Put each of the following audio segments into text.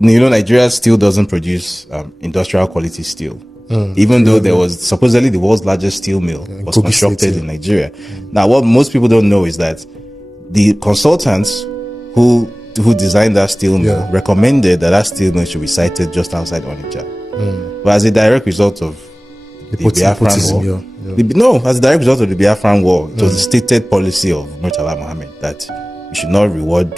Nigeria still doesn't produce industrial quality steel. Even though there was supposedly the world's largest steel mill was constructed in Nigeria. Now, what most people don't know is that the consultants who designed that steel mill recommended that steel mill should be sited just outside Onitsha. But as a direct result of the Biafran War, as a direct result of the Biafran War, it was the stated policy of Murtala Mohammed that we should not reward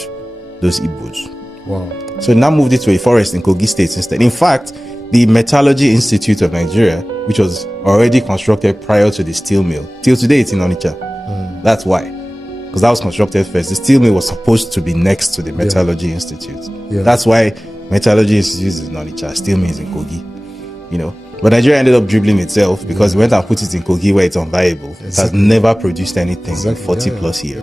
those Igbos. Wow. So now moved it to a forest in Kogi State instead. In fact, the Metallurgy Institute of Nigeria, which was already constructed prior to the steel mill, till today it's in Onitsha. That's why. Because that was constructed first. The steel mill was supposed to be next to the Metallurgy Institute. That's why Metallurgy Institute is in Onitsha, steel mill is in Kogi. But Nigeria ended up dribbling itself because it went and put it in Kogi where it's unviable. It has never produced anything in 40 plus years.